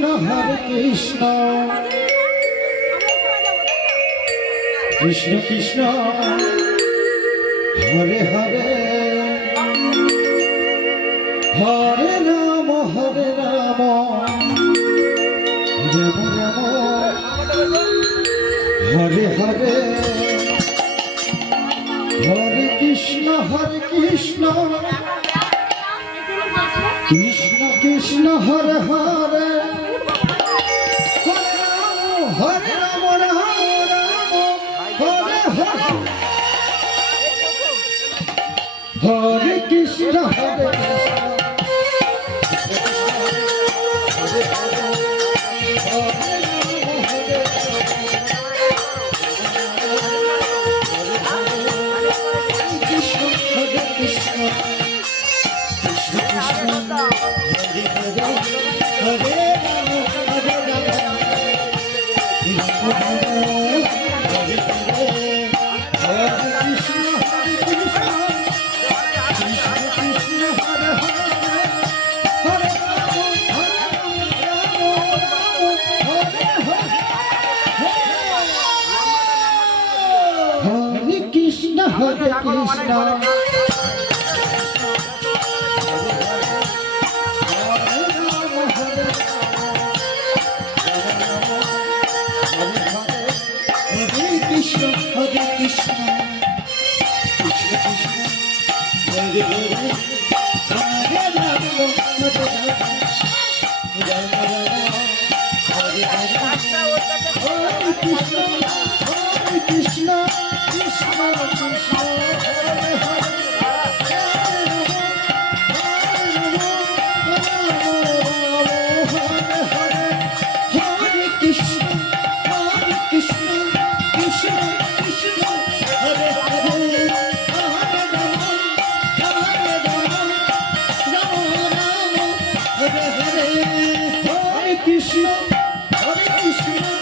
Krishna Hare Krishna Krishna Krishna Hare Hare Hare Ram Hare Ram Ram Ram Hare Hare Hare Krishna Krishna Krishna Hare Hare Hare Ram Ram Ram Hare Hare Hare Krishna Hare Hare Krishna Krishna Krishna Krishna Hare Hare Hare Krishna Krishna Krishna Hare Hare Hare Rama Hare Rama Rama Rama Hare Hare Hare Krishna Krishna Krishna Krishna Hare Hare Hare Rama Hare Rama Rama Rama Hare Hare Hare Krishna Hare Krishna Krishna Krishna Hare Hare Hare Rama Hare Krishna Hare Krishna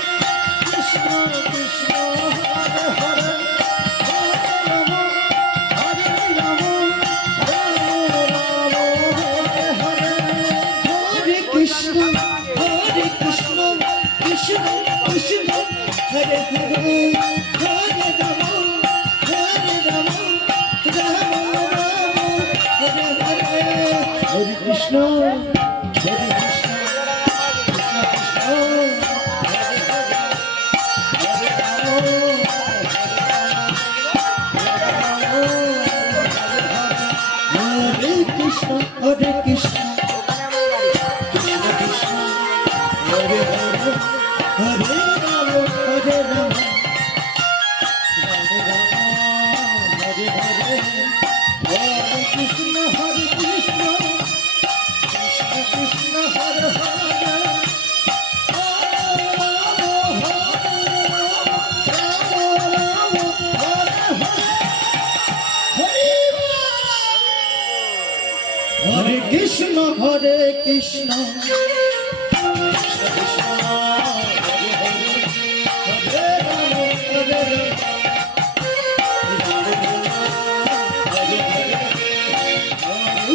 Krishna Krishna Hare Hare Hare Rama Hare Rama Rama Rama Hare Hare Hare Krishna Hare Krishna Krishna Krishna Hare Hare Hare Krishna Hare Krishna Krishna Krishna Hare Hare Hare Rama Hare Rama Rama Rama Hare Hare Hare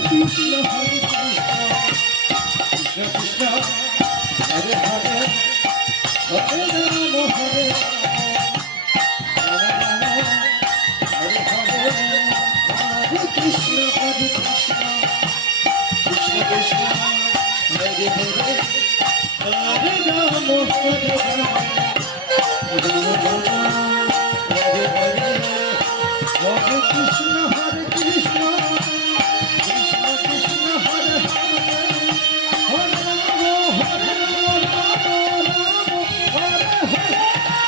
Krishna Hare Krishna Krishna Krishna Hare Hare Hare Rama Hare Rama Rama Hare Hare Hare Krishna Hare Krishna Krishna Krishna Hare Hare Hare Rama Hare Rama Rama Rama Hare Hare Hare Krishna Hare Krishna Krishna Krishna Hare Hare Hare Rama Hare Rama Hare Krishna Hare Krishna Krishna Krishna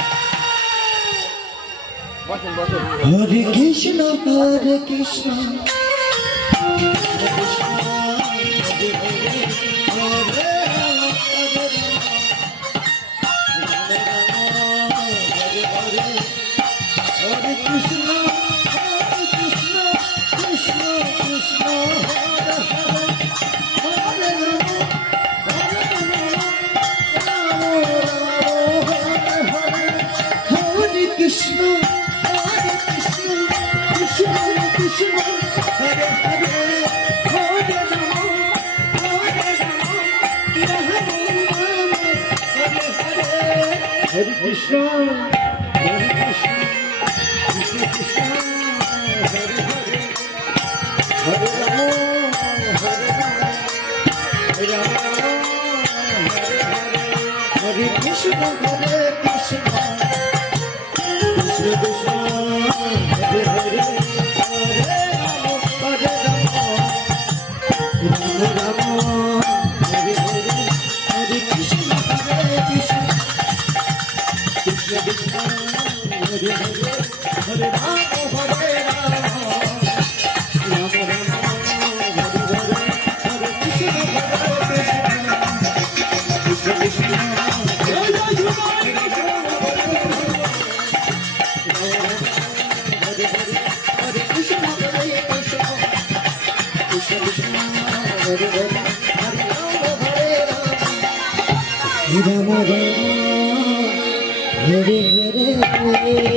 Hare Hare Hare Rama Hare Rama Rama Rama Hare Hare Hare Krishna Krishna Krishna Hare Hare Hare Rama Hare Rama Rama Rama Hare Hare Hare Krishna Krishna Krishna Hare Hare Hare Rama Hare Rama Rama Hare Krishna, Hare Krishna, Krishna Krishna, Hare Hare, Hare Rama, Hare Rama, Rama Rama, Hare Hare, Hare Krishna, Hare Krishna, Krishna Krishna, Hare Hare, Hare Rama, Hare Rama, Rama Rama, Hare Hare, Hare Krishna, Hare Krishna. Krishna Krishna, Hare Hare, Hare Rama, Hare Rama, Rama Rama, Hare Hare, Hare Krishna, Hare Krishna, Krishna Krishna, Hare Hare, Hare Krishna, Hare Krishna, Krishna Krishna, Hare Hare, Hare Rama, Hare Rama, Rama Rama. Hare Hare Hare